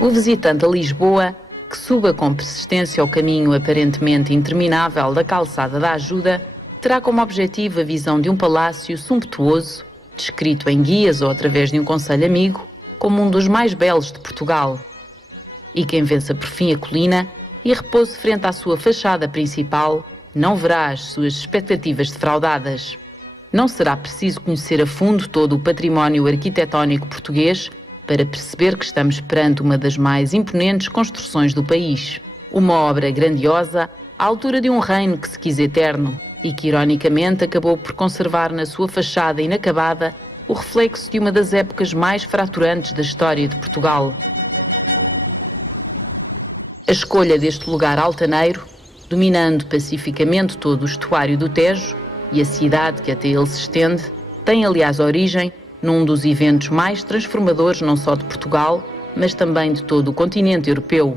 O visitante a Lisboa, que suba com persistência o caminho aparentemente interminável da Calçada da Ajuda, terá como objetivo a visão de um palácio sumptuoso, descrito em guias ou através de um conselho amigo, como um dos mais belos de Portugal. E quem vença por fim a colina e repouse frente à sua fachada principal, não verá as suas expectativas defraudadas. Não será preciso conhecer a fundo todo o património arquitetónico português para perceber que estamos perante uma das mais imponentes construções do país. Uma obra grandiosa, à altura de um reino que se quis eterno e que, ironicamente, acabou por conservar na sua fachada inacabada o reflexo de uma das épocas mais fraturantes da história de Portugal. A escolha deste lugar altaneiro, dominando pacificamente todo o estuário do Tejo e a cidade que até ele se estende, tem aliás origem num dos eventos mais transformadores não só de Portugal, mas também de todo o continente europeu.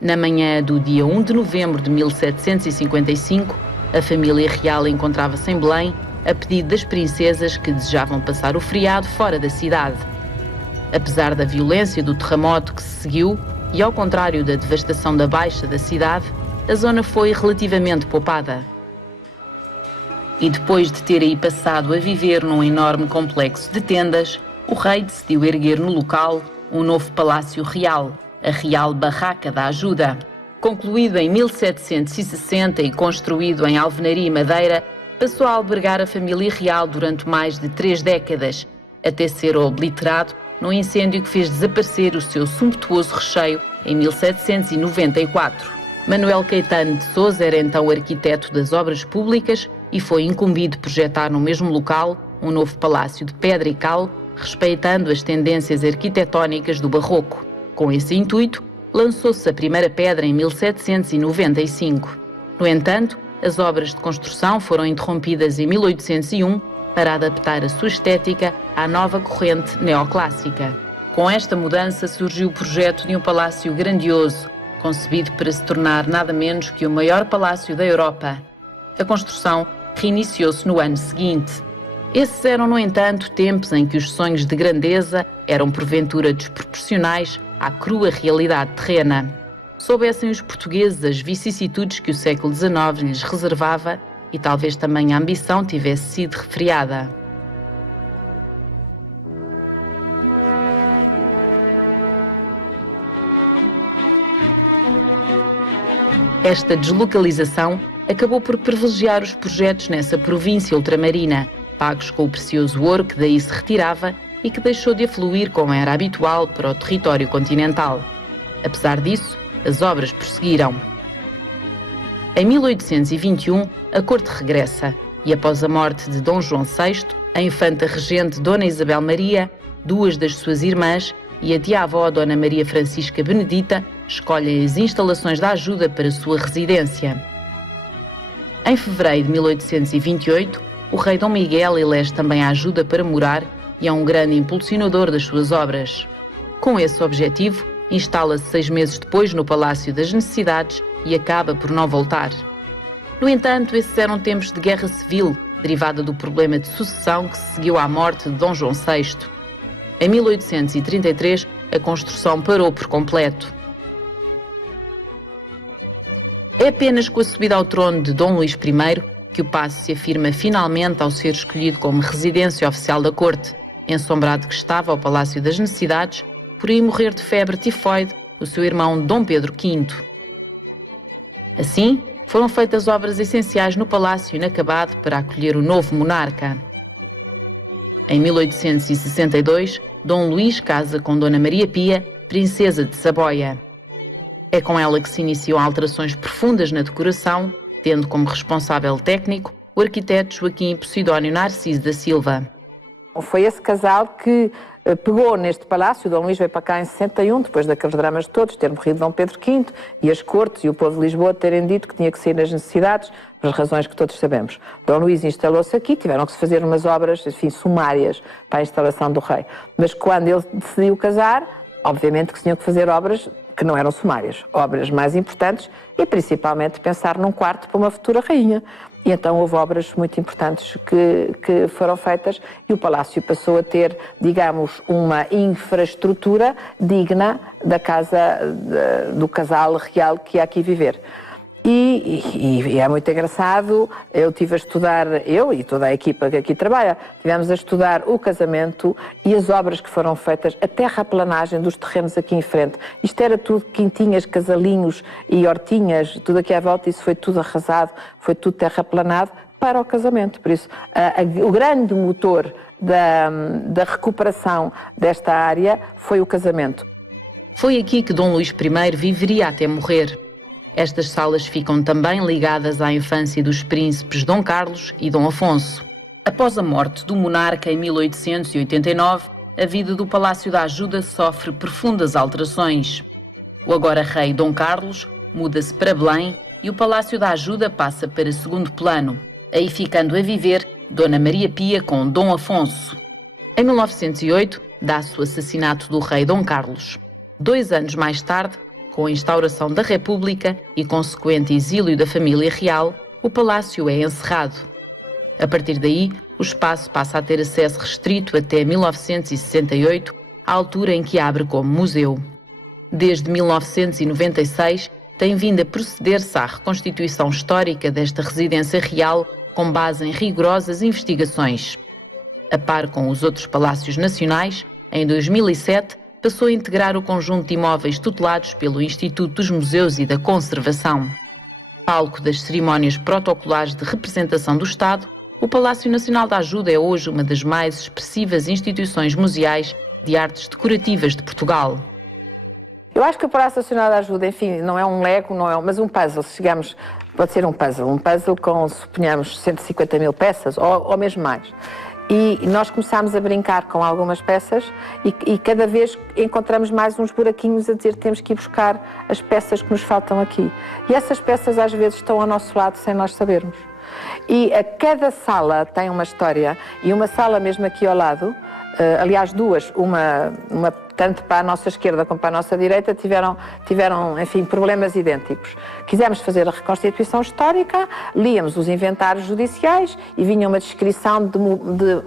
Na manhã do dia 1 de novembro de 1755, a família real encontrava-se em Belém a pedido das princesas que desejavam passar o feriado fora da cidade. Apesar da violência do terremoto que se seguiu, e ao contrário da devastação da baixa da cidade, a zona foi relativamente poupada. E depois de ter aí passado a viver num enorme complexo de tendas, o rei decidiu erguer no local um novo palácio real, a Real Barraca da Ajuda. Concluído em 1760 e construído em alvenaria e madeira, passou a albergar a família real durante mais de 3 décadas, até ser obliterado num incêndio que fez desaparecer o seu sumptuoso recheio em 1794. Manuel Caetano de Sousa era então arquiteto das obras públicas e foi incumbido de projetar no mesmo local um novo palácio de pedra e cal, respeitando as tendências arquitetónicas do barroco. Com esse intuito, lançou-se a primeira pedra em 1795. No entanto, as obras de construção foram interrompidas em 1801 para adaptar a sua estética à nova corrente neoclássica. Com esta mudança surgiu o projeto de um palácio grandioso, concebido para se tornar nada menos que o maior palácio da Europa. A construção reiniciou-se no ano seguinte. Esses eram, no entanto, tempos em que os sonhos de grandeza eram porventura desproporcionais à crua realidade terrena. Soubessem os portugueses as vicissitudes que o século XIX lhes reservava e talvez também a ambição tivesse sido refriada. Esta deslocalização acabou por privilegiar os projetos nessa província ultramarina, pagos com o precioso ouro que daí se retirava e que deixou de afluir como era habitual para o território continental. Apesar disso, as obras prosseguiram. Em 1821, a corte regressa e, após a morte de Dom João VI, a infanta regente Dona Isabel Maria, 2 das suas irmãs e a tia-avó Dona Maria Francisca Benedita escolhem as instalações da Ajuda para sua residência. Em fevereiro de 1828, o rei Dom Miguel elege também a Ajuda para morar e é um grande impulsionador das suas obras. Com esse objetivo, instala-se 6 meses depois no Palácio das Necessidades e acaba por não voltar. No entanto, esses eram tempos de guerra civil, derivada do problema de sucessão que se seguiu à morte de Dom João VI. Em 1833, a construção parou por completo. É apenas com a subida ao trono de Dom Luís I que o paço se afirma finalmente ao ser escolhido como residência oficial da corte, ensombrado que estava ao Palácio das Necessidades, por aí morrer de febre tifoide o seu irmão Dom Pedro V. Assim, foram feitas obras essenciais no palácio inacabado para acolher o novo monarca. Em 1862, Dom Luís casa com Dona Maria Pia, princesa de Saboia. É com ela que se iniciam alterações profundas na decoração, tendo como responsável técnico o arquiteto Joaquim Posidónio Narciso da Silva. Foi esse casal que pegou neste palácio. O Dom Luís veio para cá em 61, depois daqueles dramas todos, ter morrido Dom Pedro V e as cortes e o povo de Lisboa terem dito que tinha que sair nas necessidades, por razões que todos sabemos. Dom Luís instalou-se aqui, tiveram que se fazer umas obras, enfim, sumárias para a instalação do rei. Mas quando ele decidiu casar, obviamente que se tinham que fazer obras que não eram sumárias, obras mais importantes e principalmente pensar num quarto para uma futura rainha. E então houve obras muito importantes que foram feitas e o Palácio passou a ter, digamos, uma infraestrutura digna da casa do casal real que ia aqui viver. E é muito engraçado, eu estive a estudar, eu e toda a equipa que aqui trabalha, tivemos a estudar o casamento e as obras que foram feitas, a terraplanagem dos terrenos aqui em frente. Isto era tudo quintinhas, casalinhos e hortinhas, tudo aqui à volta, isso foi tudo arrasado, foi tudo terraplanado para o casamento. Por isso, o grande motor da recuperação desta área foi o casamento. Foi aqui que Dom Luís I viveria até morrer. Estas salas ficam também ligadas à infância dos príncipes Dom Carlos e Dom Afonso. Após a morte do monarca em 1889, a vida do Palácio da Ajuda sofre profundas alterações. O agora rei Dom Carlos muda-se para Belém e o Palácio da Ajuda passa para segundo plano, aí ficando a viver Dona Maria Pia com Dom Afonso. Em 1908, dá-se o assassinato do rei Dom Carlos. 2 anos mais tarde, com a instauração da República e consequente exílio da família real, o palácio é encerrado. A partir daí, o espaço passa a ter acesso restrito até 1968, a altura em que abre como museu. Desde 1996, tem vindo a proceder-se à reconstituição histórica desta residência real com base em rigorosas investigações. A par com os outros palácios nacionais, em 2007, passou a integrar o conjunto de imóveis tutelados pelo Instituto dos Museus e da Conservação. Palco das cerimónias protocolares de representação do Estado, o Palácio Nacional da Ajuda é hoje uma das mais expressivas instituições museais de artes decorativas de Portugal. Eu acho que o Palácio Nacional da Ajuda, enfim, não é um Lego, mas um puzzle, se chegamos, pode ser um puzzle com, suponhamos, 150 mil peças ou mesmo mais. E nós começámos a brincar com algumas peças e cada vez encontramos mais uns buraquinhos a dizer que temos que ir buscar as peças que nos faltam aqui. E essas peças às vezes estão ao nosso lado sem nós sabermos. E a cada sala tem uma história e uma sala mesmo aqui ao lado, aliás duas, uma tanto para a nossa esquerda como para a nossa direita, tiveram, enfim, problemas idênticos. Quisemos fazer a reconstituição histórica, líamos os inventários judiciais e vinha uma descrição de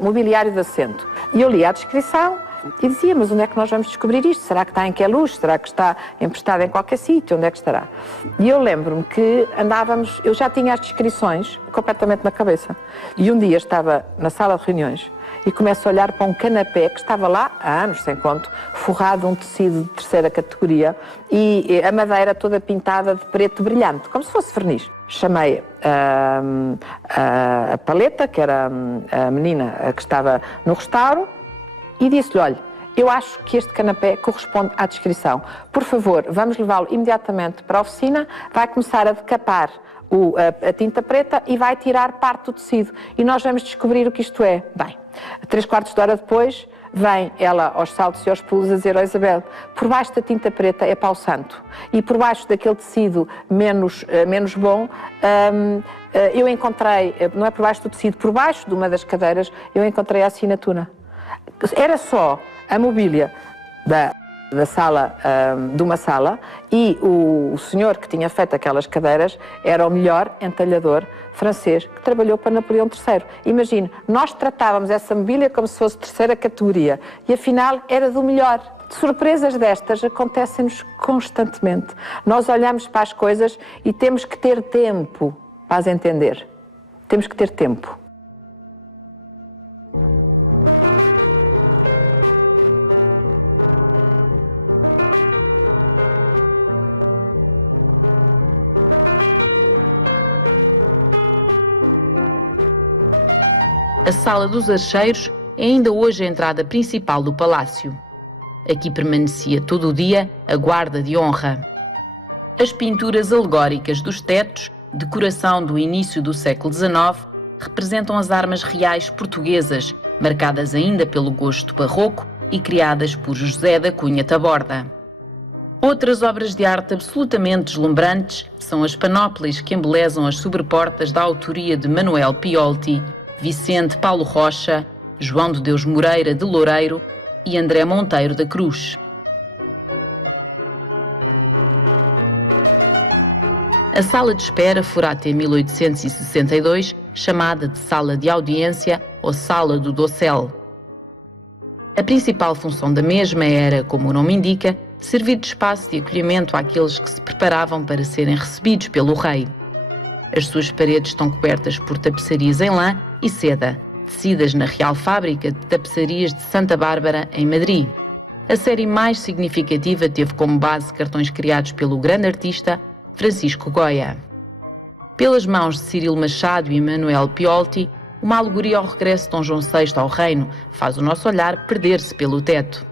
mobiliário de assento. E eu li a descrição e dizia, mas onde é que nós vamos descobrir isto? Será que está em que luz? Será que está emprestado em qualquer sítio? Onde é que estará? E eu lembro-me que andávamos, eu já tinha as descrições completamente na cabeça. E um dia estava na sala de reuniões e começo a olhar para um canapé que estava lá há anos, sem conto, forrado um tecido de terceira categoria e a madeira toda pintada de preto brilhante, como se fosse verniz. Chamei a Paleta, que era a menina que estava no restauro, e disse-lhe, olha, eu acho que este canapé corresponde à descrição. Por favor, vamos levá-lo imediatamente para a oficina, vai começar a decapar a tinta preta e vai tirar parte do tecido. E nós vamos descobrir o que isto é. Bem, 3/4 de hora depois, vem ela aos saltos e aos pulos a dizer, ó Isabel, por baixo da tinta preta é pau santo. E por baixo daquele tecido menos bom, eu encontrei, não é por baixo do tecido, por baixo de uma das cadeiras, eu encontrei a assinatura. Era só a mobília da sala, de uma sala, e o senhor que tinha feito aquelas cadeiras era o melhor entalhador francês que trabalhou para Napoleão III. Imagine, nós tratávamos essa mobília como se fosse terceira categoria e afinal era do melhor. Surpresas destas acontecem-nos constantemente. Nós olhamos para as coisas e temos que ter tempo para as entender. Temos que ter tempo. A Sala dos Archeiros é ainda hoje a entrada principal do palácio. Aqui permanecia todo o dia a guarda de honra. As pinturas alegóricas dos tetos, decoração do início do século XIX, representam as armas reais portuguesas, marcadas ainda pelo gosto barroco e criadas por José da Cunha Taborda. Outras obras de arte absolutamente deslumbrantes são as panóplias que embelezam as sobreportas da autoria de Manuel Piolti, Vicente Paulo Rocha, João de Deus Moreira de Loureiro e André Monteiro da Cruz. A sala de espera fora até 1862 chamada de sala de audiência ou sala do dossel. A principal função da mesma era, como o nome indica, servir de espaço de acolhimento àqueles que se preparavam para serem recebidos pelo rei. As suas paredes estão cobertas por tapeçarias em lã e seda, tecidas na Real Fábrica de Tapeçarias de Santa Bárbara, em Madrid. A série mais significativa teve como base cartões criados pelo grande artista Francisco Goya. Pelas mãos de Cirilo Machado e Manuel Piolti, uma alegoria ao regresso de Dom João VI ao reino faz o nosso olhar perder-se pelo teto.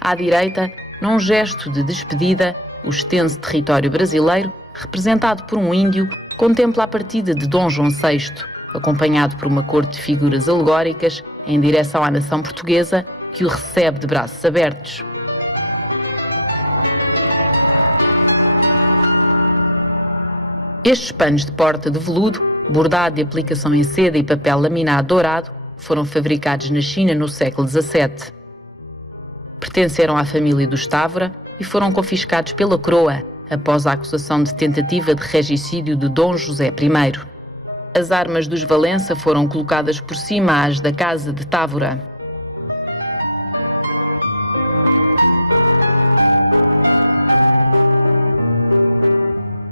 À direita, num gesto de despedida, o extenso território brasileiro, representado por um índio, contempla a partida de Dom João VI, acompanhado por uma corte de figuras alegóricas em direção à nação portuguesa, que o recebe de braços abertos. Estes panos de porta de veludo, bordado de aplicação em seda e papel laminado dourado, foram fabricados na China no século XVII. Pertenceram à família dos Távora e foram confiscados pela coroa após a acusação de tentativa de regicídio de Dom José I. As armas dos Valença foram colocadas por cima às da Casa de Távora.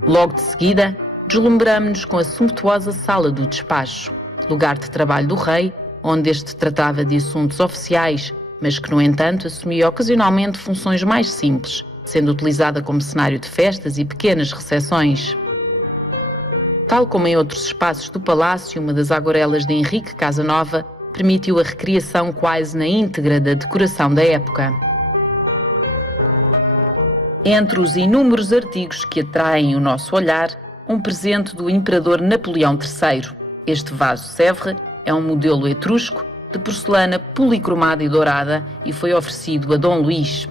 Logo de seguida, deslumbramo-nos com a sumptuosa sala do despacho, lugar de trabalho do rei, onde este tratava de assuntos oficiais, mas que, no entanto, assumia ocasionalmente funções mais simples, sendo utilizada como cenário de festas e pequenas recepções. Tal como em outros espaços do palácio, uma das agorelas de Henrique Casanova permitiu a recriação quase na íntegra da decoração da época. Entre os inúmeros artigos que atraem o nosso olhar, um presente do imperador Napoleão III. Este vaso Sèvres é um modelo etrusco de porcelana policromada e dourada e foi oferecido a Dom Luís.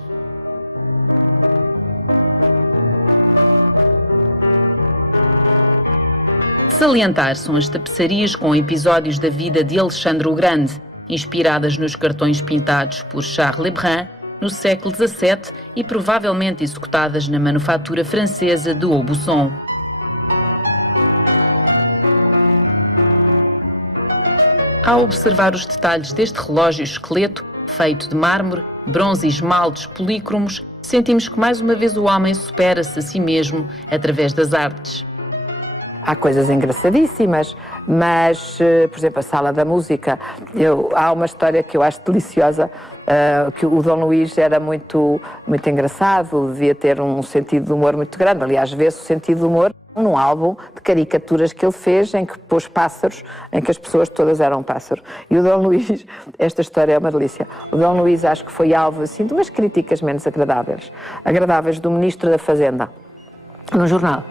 De salientar são as tapeçarias com episódios da vida de Alexandre o Grande, inspiradas nos cartões pintados por Charles Lebrun no século XVII e provavelmente executadas na manufatura francesa de Aubusson. Ao observar os detalhes deste relógio esqueleto, feito de mármore, bronze e esmaltes polícromos, sentimos que mais uma vez o homem supera-se a si mesmo através das artes. Há coisas engraçadíssimas, mas, por exemplo, a Sala da Música, há uma história que eu acho deliciosa, que o Dom Luís era muito engraçado, devia ter um sentido de humor muito grande. Aliás, vê-se o sentido de humor num álbum de caricaturas que ele fez, em que pôs pássaros, em que as pessoas todas eram pássaros. E o Dom Luís, esta história é uma delícia, o Dom Luís acho que foi alvo assim, de umas críticas menos agradáveis do Ministro da Fazenda, no jornal.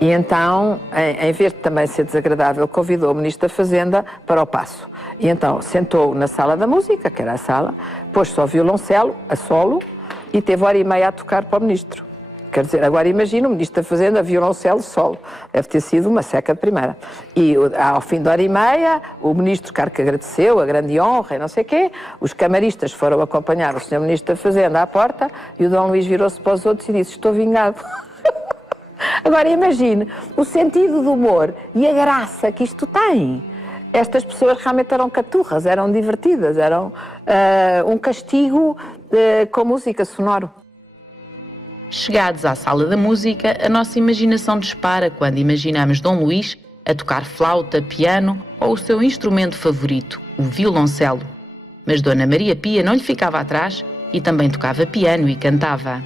E então, em vez de também ser desagradável, convidou o Ministro da Fazenda para o Paço. E então sentou na Sala da Música, que era a sala, pôs só violoncelo, a solo, e teve 1h30 a tocar para o Ministro. Quer dizer, agora imagina o Ministro da Fazenda, violoncelo, solo. Deve ter sido uma seca de primeira. E ao fim de 1h30, o Ministro, claro que agradeceu, a grande honra e não sei o quê, os camaristas foram acompanhar o Sr. Ministro da Fazenda à porta e o Dom Luís virou-se para os outros e disse: estou vingado. Agora imagine o sentido do humor e a graça que isto tem. Estas pessoas realmente eram caturras, eram divertidas, eram um castigo com música sonoro. Chegados à Sala da Música, a nossa imaginação dispara quando imaginamos Dom Luís a tocar flauta, piano ou o seu instrumento favorito, o violoncelo. Mas Dona Maria Pia não lhe ficava atrás e também tocava piano e cantava.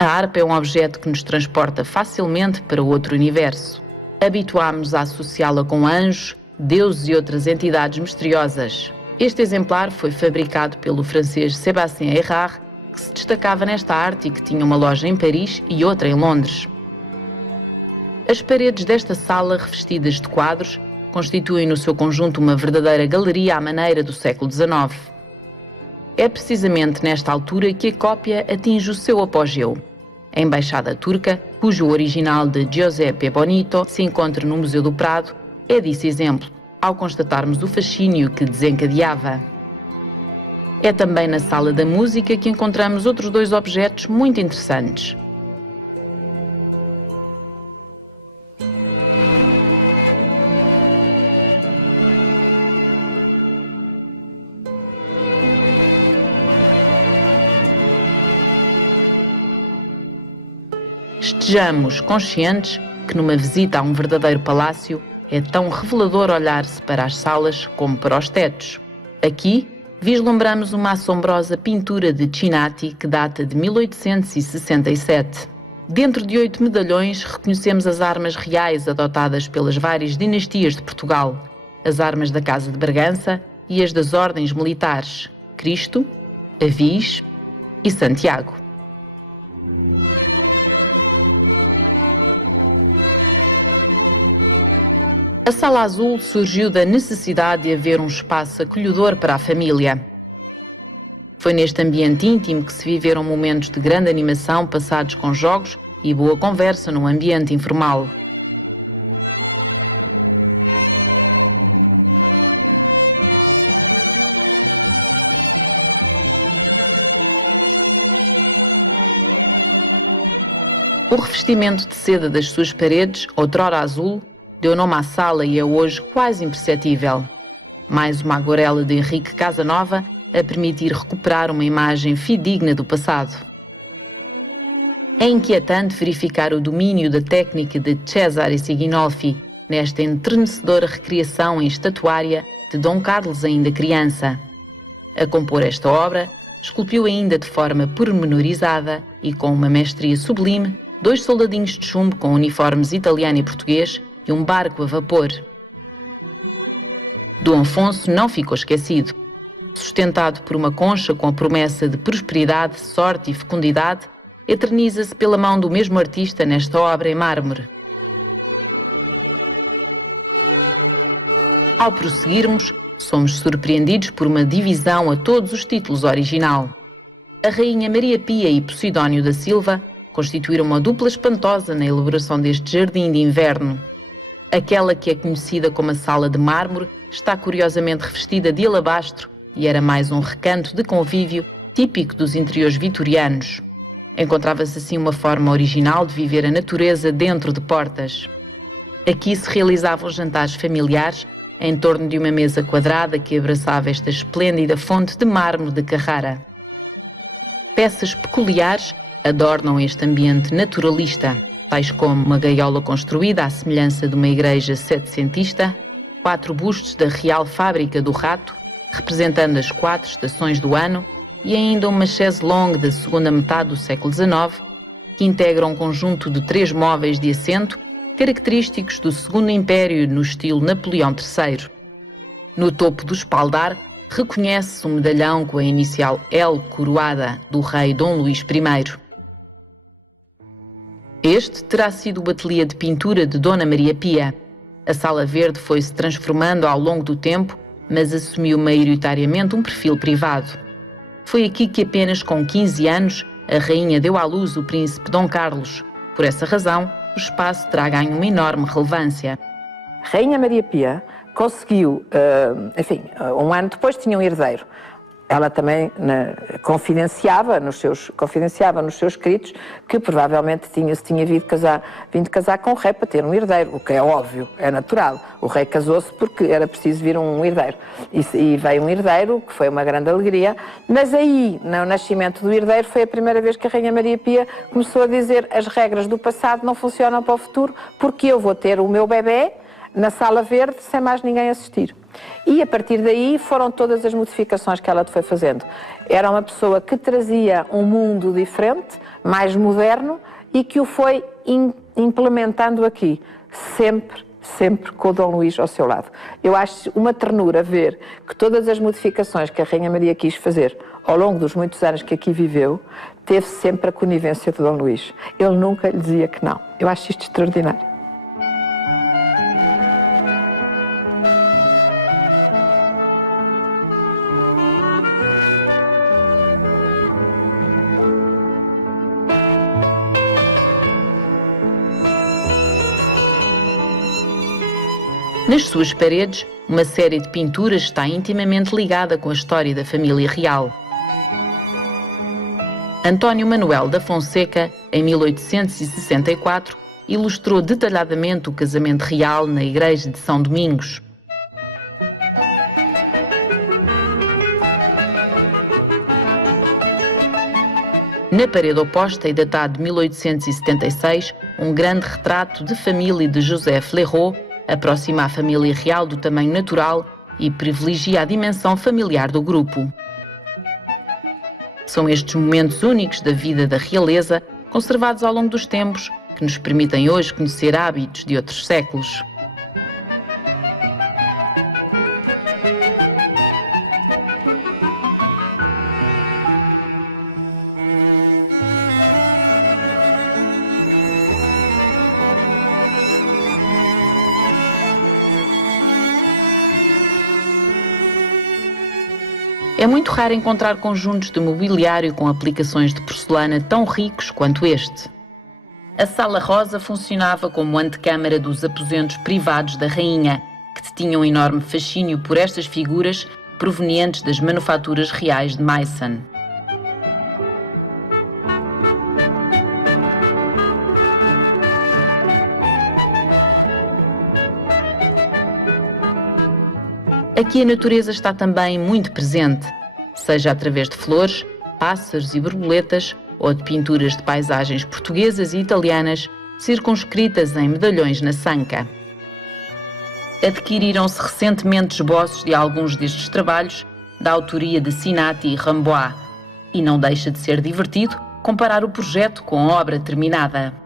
A harpa é um objeto que nos transporta facilmente para outro universo. Habituámo-nos a associá-la com anjos, deuses e outras entidades misteriosas. Este exemplar foi fabricado pelo francês Sébastien Errard, que se destacava nesta arte e que tinha uma loja em Paris e outra em Londres. As paredes desta sala, revestidas de quadros, constituem no seu conjunto uma verdadeira galeria à maneira do século XIX. É precisamente nesta altura que a cópia atinge o seu apogeu. A Embaixada Turca, cujo original de Giuseppe Bonito se encontra no Museu do Prado, é disso exemplo, ao constatarmos o fascínio que desencadeava. É também na Sala da Música que encontramos outros dois objetos muito interessantes. Estejamos conscientes que numa visita a um verdadeiro palácio é tão revelador olhar-se para as salas como para os tetos. Aqui vislumbramos uma assombrosa pintura de Chinati que data de 1867. Dentro de 8 medalhões reconhecemos as armas reais adotadas pelas várias dinastias de Portugal, as armas da Casa de Bragança e as das ordens militares, Cristo, Avis e Santiago. A Sala Azul surgiu da necessidade de haver um espaço acolhedor para a família. Foi neste ambiente íntimo que se viveram momentos de grande animação passados com jogos e boa conversa num ambiente informal. O revestimento de seda das suas paredes, outrora azul, deu nome à sala e é hoje quase imperceptível. Mais uma aguarela de Henrique Casanova a permitir recuperar uma imagem fidedigna do passado. É inquietante verificar o domínio da técnica de Cesare Siginolfi nesta enternecedora recriação em estatuária de Dom Carlos ainda criança. A compor esta obra, esculpiu ainda de forma pormenorizada e com uma mestria sublime 2 soldadinhos de chumbo com uniformes italiano e português e um barco a vapor. Dom Afonso não ficou esquecido. Sustentado por uma concha com a promessa de prosperidade, sorte e fecundidade, eterniza-se pela mão do mesmo artista nesta obra em mármore. Ao prosseguirmos, somos surpreendidos por uma divisão a todos os títulos original. A Rainha Maria Pia e Posidónio da Silva constituíram uma dupla espantosa na elaboração deste jardim de inverno. Aquela que é conhecida como a Sala de Mármore está curiosamente revestida de alabastro e era mais um recanto de convívio típico dos interiores vitorianos. Encontrava-se assim uma forma original de viver a natureza dentro de portas. Aqui se realizavam jantares familiares em torno de uma mesa quadrada que abraçava esta esplêndida fonte de mármore de Carrara. Peças peculiares adornam este ambiente naturalista, tais como uma gaiola construída à semelhança de uma igreja setecentista, 4 bustos da Real Fábrica do Rato, representando as 4 estações do ano, e ainda uma chaise longue da segunda metade do século XIX, que integra um conjunto de 3 móveis de assento, característicos do Segundo Império no estilo Napoleão III. No topo do espaldar, reconhece-se um medalhão com a inicial L coroada do rei Dom Luís I. Este terá sido o ateliê de pintura de Dona Maria Pia. A Sala Verde foi-se transformando ao longo do tempo, mas assumiu maioritariamente um perfil privado. Foi aqui que apenas com 15 anos a rainha deu à luz o príncipe Dom Carlos. Por essa razão, o espaço terá ganho uma enorme relevância. Rainha Maria Pia conseguiu, um ano depois tinha um herdeiro. Ela também confidenciava nos seus escritos que provavelmente se tinha vindo casar com o rei para ter um herdeiro, o que é óbvio, é natural. O rei casou-se porque era preciso vir um herdeiro. E veio um herdeiro, que foi uma grande alegria, mas aí, no nascimento do herdeiro, foi a primeira vez que a Rainha Maria Pia começou a dizer: as regras do passado não funcionam para o futuro, porque eu vou ter o meu bebé na Sala Verde sem mais ninguém assistir. E a partir daí foram todas as modificações que ela foi fazendo. Era uma pessoa que trazia um mundo diferente, mais moderno, e que o foi implementando aqui, sempre com o Dom Luís ao seu lado. Eu acho uma ternura ver que todas as modificações que a Rainha Maria quis fazer ao longo dos muitos anos que aqui viveu, teve sempre a conivência de Dom Luís. Ele nunca lhe dizia que não. Eu acho isto extraordinário. Nas suas paredes, uma série de pinturas está intimamente ligada com a história da família real. António Manuel da Fonseca, em 1864, ilustrou detalhadamente o casamento real na igreja de São Domingos. Na parede oposta e datado de 1876, um grande retrato de família de Joseph Leroux aproxima a família real do tamanho natural e privilegia a dimensão familiar do grupo. São estes momentos únicos da vida da realeza, conservados ao longo dos tempos, que nos permitem hoje conhecer hábitos de outros séculos. É muito raro encontrar conjuntos de mobiliário com aplicações de porcelana tão ricos quanto este. A Sala Rosa funcionava como antecâmara dos aposentos privados da rainha, que tinham enorme fascínio por estas figuras provenientes das manufaturas reais de Meissen. Aqui a natureza está também muito presente, seja através de flores, pássaros e borboletas ou de pinturas de paisagens portuguesas e italianas circunscritas em medalhões na sanca. Adquiriram-se recentemente esboços de alguns destes trabalhos, da autoria de Sinati e Rambois, e não deixa de ser divertido comparar o projeto com a obra terminada.